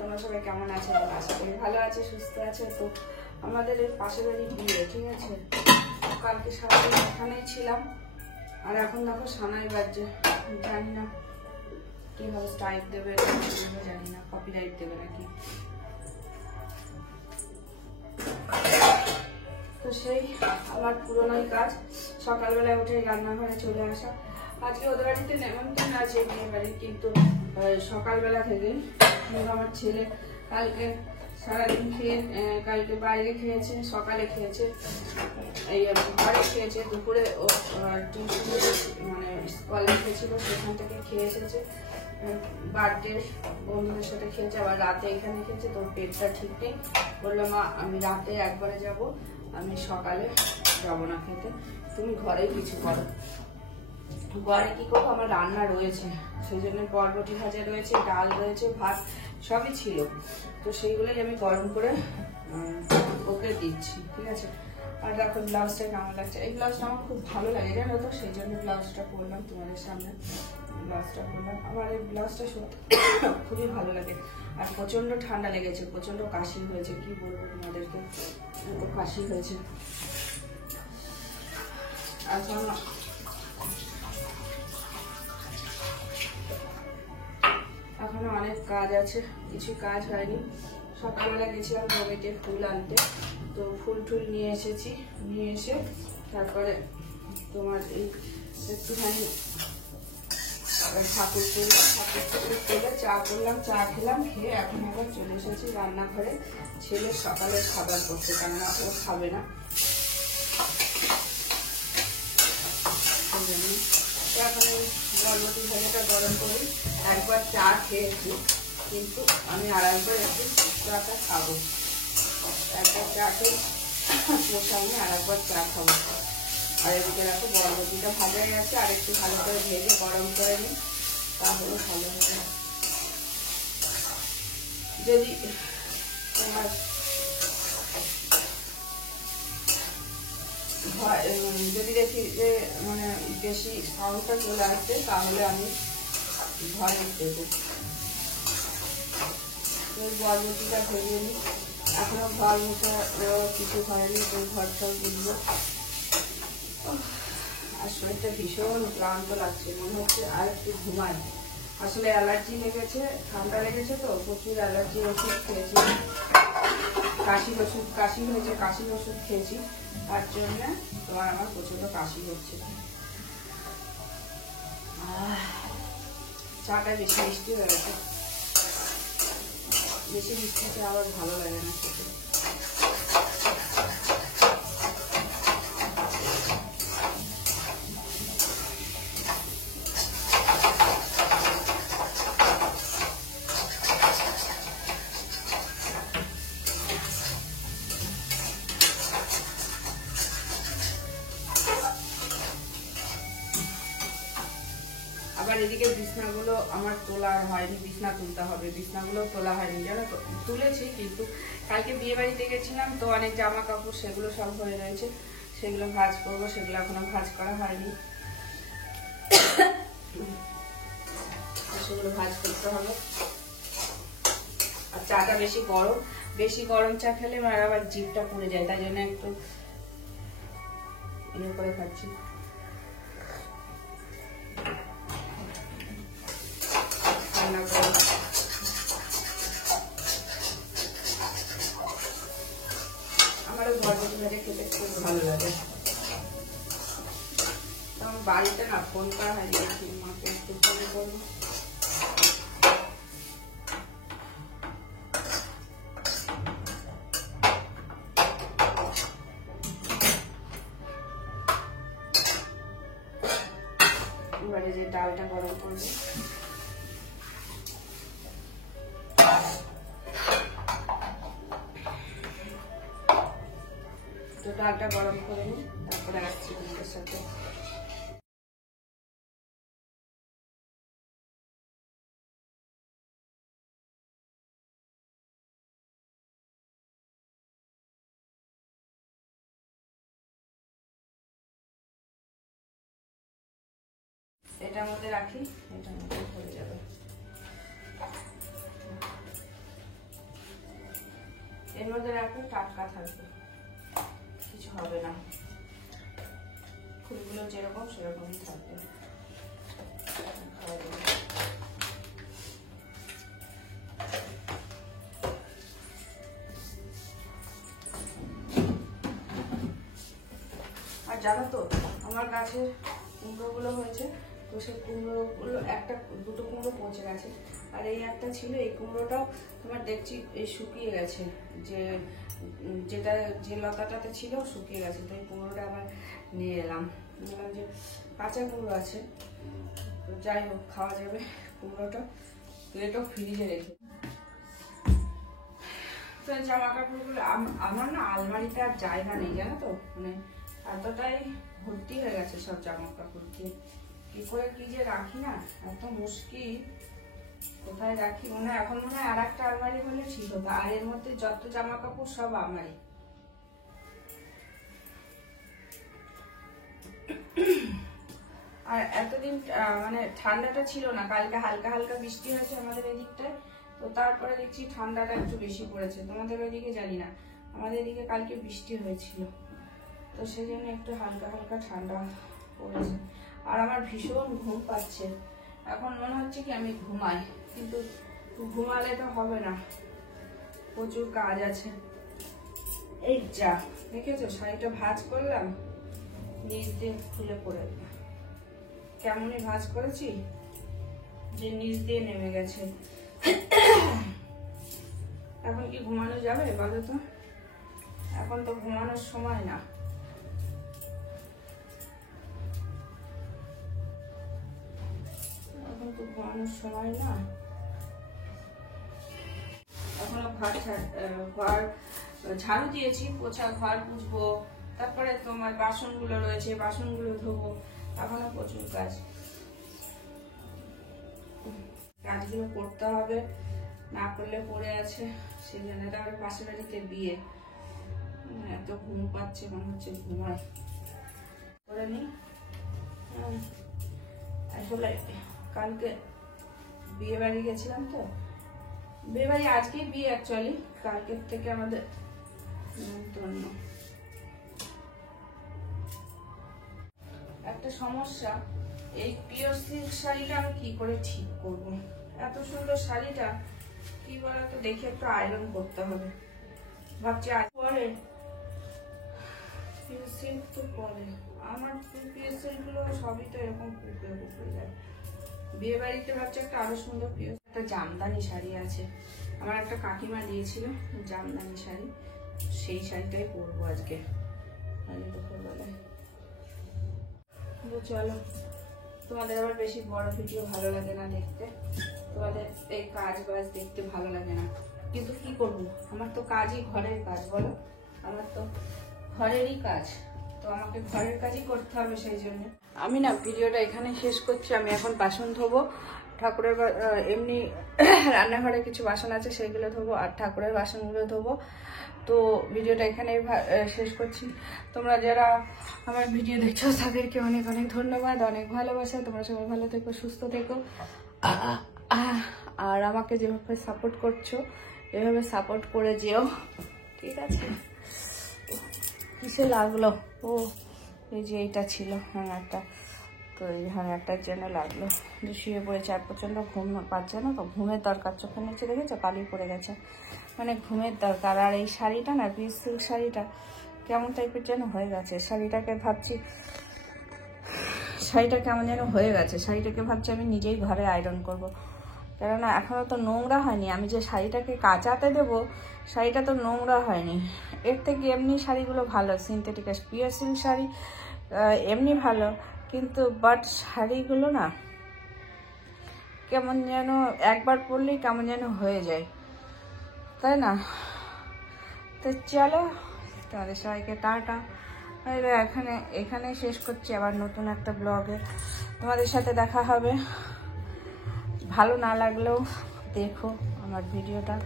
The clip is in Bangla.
তোমরা সবাই কেমন আছো? আশা করি ভালো আছে, সুস্থ আছে। তো আমাদের পাশের বাড়ি বিয়ে, ঠিক আছে। কালকে সারাদিন এখানেই ছিলাম, আর এখন দেখো সানাই বাজছে। জানি না কিভাবে স্ট্রাইক দেবে, জানি না কপিরাইট দেবে নাকি। তো সেই আমার পুরোনোই কাজ, সকালবেলায় উঠে রান্নাঘরে চলে আসা। আজকে ওদের বাড়িতে নেমন্তন্ন আছে, বিয়ে বাড়ি, কিন্তু সকালবেলা থেকে আমার ছেলে কালকে সারাদিন খেয়ে, কালকে বাইরে খেয়েছে, সকালে খেয়েছে, এই ঘরে খেয়েছে, দুপুরে ও টিউশনে মানে কলেজ গেছিল, সেখান থেকে খেয়ে এসেছে, বার্থডে বন্ধুদের সাথে খেয়েছে, আবার রাতে এখানে খেয়েছে। তোর পেটটা ঠিক নেই, বললো মা আমি রাতে একবারে যাব, আমি সকালে যাবো না খেতে, তুমি ঘরেই কিছু করো। ঘরে কি করবো, আমার রান্না রয়েছে, সেই জন্য বরবটি ভাজা রয়েছে, ডাল রয়েছে, ভাত সবই ছিল। তো সেইগুলোই আমি গরম করে ওকে দিচ্ছি, ঠিক আছে। আর দেখো ব্লাউজটা কেমন লাগছে। এই ব্লাউজটা আমার খুব ভালো লাগে, জানো তো, সেই জন্য ব্লাউজটা পরলাম তোমাদের সামনে। ব্লাউজটা পরলাম, আমার এই ব্লাউজটা সত্যি খুবই ভালো লাগে। আর প্রচন্ড ঠান্ডা লেগেছে, প্রচন্ড কাশি হয়েছে, কি বলবো তোমাদেরকে, এত কাশি হয়েছে। এখন এখনো অনেক কাজ আছে, কিছু কাজ হয়নি। সকালবেলা গেছিলাম জমিতে ফুল আনতে, তো ফুল টুল নিয়ে এসেছি, নিয়ে এসে তারপরে তোমার এই একটুখানি ঠাকুর তুলে চা করলাম, চা খেলাম, খেয়ে এখন আবার চলে এসেছি রান্নাঘরে ছেলের সকালের খাবার করতে, কেননা ও খাবে না। এখন এই বরবটি ভাজাটা গরম করি। একবার চা খেয়েছি, কিন্তু আমি আর একবার একটু চাটা খাবো। একবার চা খেয়ে আমি আর একবার চা খাবো। আর এদিকে দেখো বরবটিটা ভাজা গেছে, আর একটু ভালো করে ভেজে গরম করে নিই, তাহলে ভালো হবে। যদি তোমার যদি দেখি যে মানে বেশি সাউন্ডটা চলে আসছে, তাহলে আমি ঘরে দেবো। বরবটিটা ভেজে নিই, এখনো ঘর মুখে কিছু হয়নি, তো ঘরটাও বুঝবো। আর শরীরটা ভীষণ ক্লান্ত লাগছে, মনে হচ্ছে আর একটু ঘুমাই। আসলে অ্যালার্জি লেগেছে, ঠান্ডা লেগেছে, তো প্রচুর অ্যালার্জি ওষুধ খেয়েছি, কাশির হয়েছে, কাশির ওষুধ খেয়েছি, তার জন্য তোমার আমার প্রচন্ড কাশি হচ্ছে। চাটা বেশি মিষ্টি হয়ে গেছে, বেশি মিষ্টি চা আবার ভালো লাগে না খেতে। আবার এদিকে বিছনাগুলো আমার তোলা হয়নি, বিছনা তুলতে হবে, বিছনাগুলো তোলা হয়নি, জানো তো। তুলেছি, কিন্তু কালকে বিয়ে বাড়িতে গেছিলাম, তো অনেক জামা কাপড় সেগুলো সব হয়ে রয়েছে, সেগুলো ভাঁজ করবো, সেগুলো এখনো ভাঁজ করা হয়নি, সেগুলো ভাঁজ করতে হবে। আর চাটা বেশি গরম চা খেলে আমার আবার জিভটা পুড়ে যায়, তাই জন্য একটু ইয়ে করে খাচ্ছি। আমারও বরবটি ভাজা খেতে খুব ভালো লাগে। আমার বাড়িতে না ফোন করা হয়নি, মাকে একটু ফোন করবো। এবারে যে ডালটা গরম করবো, তো ডালটা গরম করে নিই, তারপরে আসছি তোমাদের সাথে। এটার মধ্যে রাখি, এটার মধ্যে হয়ে যাবে। এর মধ্যে রাখলে টাটকা থাকবে, কিছু হবে না, ফুলগুলো যেরকম সেরকমই থাকবে। আর জানো তো আমার গাছের কুমড়োগুলো হয়েছে, তো সেই কুমড়োগুলো দুটো কুমড়ো পচে গেছে, আর এই একটা ছিল, এই কুমড়োটাও তোমার দেখছি এই শুকিয়ে গেছে, যে লতাটাতে ছিল শুকিয়ে গেছে, তো এই কুমড়োটা আবার নিয়ে এলাম। বললাম যে কাঁচা কুমড়ো আছে, তো যাই হোক খাওয়া যাবে কুমড়োটা, তো এটাও ফ্রিজে রেখে। তো জামা কাপড়গুলো আমার না আলমারিতে আর জায়গা নেই জানো তো, মানে এতটাই ভর্তি হয়ে গেছে সব জামা কাপড় দিয়ে, কি করে কি যে রাখি না, এত মুশকিল কোথায় রাখি। এখন মনে হয় আর একটা আলমারি হলে ঠিক হতো, আর এর মধ্যে যত জামা কাপড় সব আলমারি। আর এতদিন মানে ঠান্ডাটা ছিল না, কালকে হালকা হালকা বৃষ্টি হয়েছে আমাদের এদিকটায়, তো তারপরে দেখছি ঠান্ডাটা একটু বেশি পড়েছে। তোমাদের ওইদিকে জানি না, আমাদের এদিকে কালকে বৃষ্টি হয়েছিল, তো সেই জন্য একটু হালকা হালকা ঠান্ডা পড়েছে। আর আমার ভীষণ ঘুম পাচ্ছে, এখন মনে হচ্ছে কি আমি ঘুমাই, কিন্তু ঘুমালে তো হবে না, প্রচুর কাজ আছে। এই যা দেখেছো শাড়িটা ভাঁজ করলাম, নিচ দিয়ে খুলে পড়ে, কেমনই ভাঁজ করেছি যে নিচ দিয়ে নেমে গেছে। এখন কি ঘুমানো যাবে বলো তো? এখন তো ঘুমানোর সময় না। এখন তো ঘুমানোর সময় না, এখনো ঘর ঝাড়ু দিয়েছি, পোছা ঘর পুছবো, তারপরে তোমার বাসনগুলো রয়েছে, বাসনগুলো ধোবো, এখনো প্রচুর কাজগুলো করতে হবে, না করলে পড়ে আছে। সেই জন্য তারপরে পাশের বাড়িতে বিয়ে, এত ঘুম পাচ্ছে, মনে হচ্ছে ঘুমায় করে নি। আসলে কালকে বিয়ে বাড়ি গেছিলাম, তো বিয়ে বাড়ি আজকেই বিয়ে, অ্যাকচুয়ালি কালকের থেকে আমাদের নেমন্তন্ন। একটা সমস্যা, এই পিওর সিল্ক শাড়িটা আমি কি করে ঠিক করবো? এত সুন্দর শাড়িটা কি বলতো, দেখে একটু আয়রন করতে হবে ভাবছি। আজ পরে পিওর সিল্ক তো পরে আমার পিওর সিল্ক গুলো সবই তো এরকম কুকড়ে কুকড়ে যায়। বিয়ে বাড়িতে ভাবছি একটা আরো সুন্দর পিওর একটা জামদানি শাড়ি আছে, আমার একটা কাকিমা দিয়েছিল জামদানি শাড়ি, সেই শাড়িটাই পরবো আজকে দুপুরবেলায়। চলো, তোমাদের আবার বেশি বড় ভিডিও ভালো লাগে না দেখতে, তোমাদের এই কাজ বাজ দেখতে ভালো লাগে না, কিন্তু কি করবো, আমার তো কাজই ঘরের কাজ, বলো আমার তো ঘরেরই কাজ, তো আমাকে ঘরের কাজই করতে হবে। সেই জন্য আমি না ভিডিওটা এখানে শেষ করছি। আমি এখন বাসন ধোবো, ঠাকুরের এমনি রান্নাঘরে কিছু বাসন আছে সেগুলো ধোবো, আর ঠাকুরের বাসনগুলো ধোবো। তো ভিডিওটা এখানেই শেষ করছি। তোমরা যারা আমার ভিডিও দেখছো তাদেরকে অনেক অনেক ধন্যবাদ, অনেক ভালোবাসা। তোমরা সবাই ভালো থেকো, সুস্থ থেকো, আর আমাকে যেভাবে সাপোর্ট করছো এভাবে সাপোর্ট করে যেও, ঠিক আছে? কিসে লাগলো? ও এই যে এইটা ছিল হ্যাঙ্গারটা, তো এই হ্যাঙ্গারটার জন্য লাগলো। শুয়ে পড়েছে আর প্রচণ্ড ঘুম পাচ্ছে না, তো ঘুমের দরকার, চোখের নিচে দেখেছো কালি পড়ে গেছে, মানে ঘুমের দরকার। আর এই শাড়িটা না, পিস সিল্ক শাড়িটা কেমন টাইপের যেন হয়ে গেছে, শাড়িটাকে ভাবছি, শাড়িটা কেমন যেন হয়ে গেছে, শাড়িটাকে ভাবছি আমি নিজেই ঘরে আয়রন করব, কেননা এখনও তো নোংরা হয়নি। আমি যে শাড়িটাকে কাচাতে দেবো, শাড়িটা তো নোংরা হয়নি। এর থেকে এমনি শাড়িগুলো ভালো, সিনথেটিক পিওর সিল্ক শাড়ি এমনি ভালো, কিন্তু বাট শাড়িগুলো না কেমন যেন একবার পরলেই কেমন যেন হয়ে যায়, তাই না? তো চলো, তোমাদের সবাইকে টাটা। এখানে শেষ করছি, আবার নতুন একটা ব্লগে তোমাদের সাথে দেখা হবে। ভালো না লাগলেও দেখো আমার ভিডিওটা।